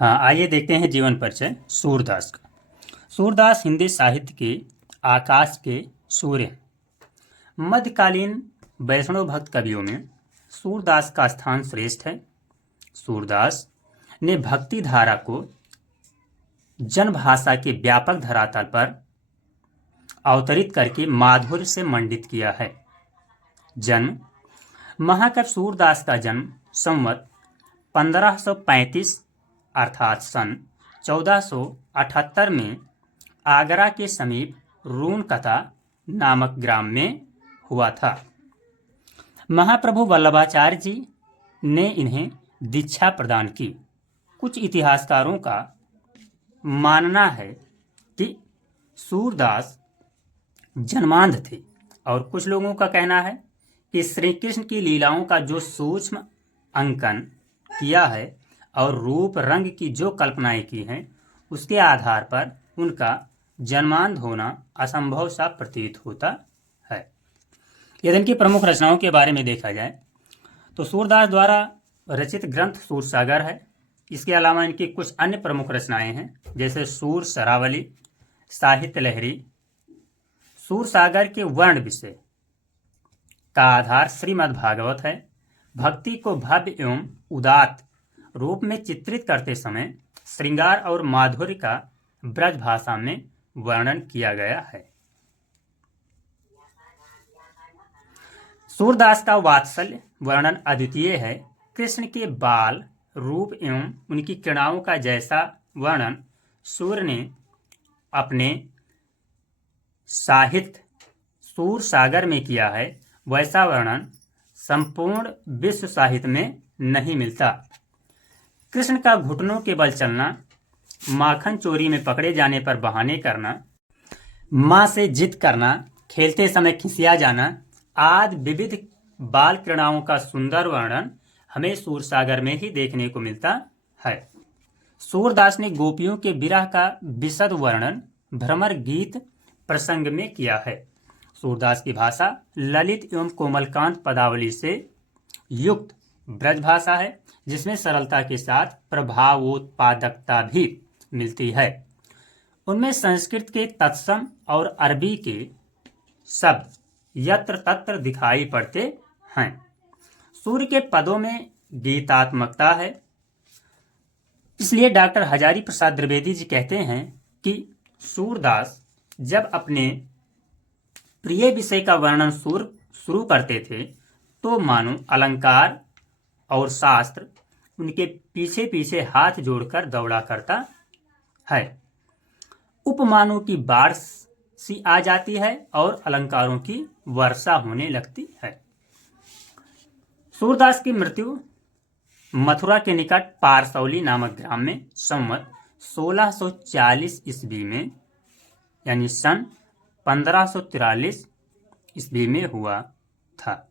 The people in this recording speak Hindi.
हाँ, आइए देखते हैं जीवन परिचय सूरदास का। सूरदास हिंदी साहित्य के आकाश के सूर्य हैं। मध्यकालीन वैष्णव भक्त कवियों में सूरदास का स्थान श्रेष्ठ है। सूरदास ने भक्ति धारा को जनभाषा के व्यापक धरातल पर अवतरित करके माधुर्य से मंडित किया है। जन्म: महाकवि सूरदास का जन्म संवत 1535 अर्थात सन 1478 में आगरा के समीप रूनकता नामक ग्राम में हुआ था। महाप्रभु वल्लभाचार्य जी ने इन्हें दीक्षा प्रदान की। कुछ इतिहासकारों का मानना है कि सूरदास जन्मांध थे और कुछ लोगों का कहना है कि श्री कृष्ण की लीलाओं का जो सूक्ष्म अंकन किया है और रूप रंग की जो कल्पनाएं की हैं उसके आधार पर उनका जन्मांध होना असंभव सा प्रतीत होता है। यदि इनकी प्रमुख रचनाओं के बारे में देखा जाए तो सूरदास द्वारा रचित ग्रंथ सूरसागर है। इसके अलावा इनकी कुछ अन्य प्रमुख रचनाएं हैं जैसे सूर सरावली, साहित्य लहरी। सूरसागर के वर्ण विषय का आधार श्रीमद् भागवत है। भक्ति को भव्य एवं उदात्त रूप में चित्रित करते समय श्रृंगार और माधुर्य का ब्रज भाषा में वर्णन किया गया है। सूरदास का वात्सल्य वर्णन अद्वितीय है। कृष्ण के बाल रूप एवं उनकी क्रीड़ाओं का जैसा वर्णन सूर्य ने अपने साहित्य सूरसागर में किया है, वैसा वर्णन संपूर्ण विश्व साहित्य में नहीं मिलता। कृष्ण का घुटनों के बल चलना, माखन चोरी में पकड़े जाने पर बहाने करना, मां से जिद करना, खेलते समय खिसिया जाना आदि विविध बाल क्रीड़ाओं का सुंदर वर्णन हमें सूरसागर में ही देखने को मिलता है। सूरदास ने गोपियों के विरह का विशद वर्णन भ्रमर गीत प्रसंग में किया है। सूरदास की भाषा ललित एवं कोमलकांत पदावली से युक्त ब्रज भाषा है जिसमें सरलता के साथ प्रभावोत्पादकता भी मिलती है। उनमें संस्कृत के तत्सम और अरबी के शब्द यत्र तत्र दिखाई पड़ते हैं। सूर्य के पदों में गीतात्मकता है। इसलिए डॉक्टर हजारी प्रसाद द्विवेदी जी कहते हैं कि सूरदास जब अपने प्रिय विषय का वर्णन शुरू करते थे तो मानो अलंकार और शास्त्र उनके पीछे पीछे हाथ जोड़कर दौड़ा करता है। उपमानों की बाढ़ सी आ जाती है और अलंकारों की वर्षा होने लगती है। सूरदास की मृत्यु मथुरा के निकट पारसौली नामक ग्राम में संवत 1640 ईस्वी में यानी सन 1543 ईस्वी में हुआ था।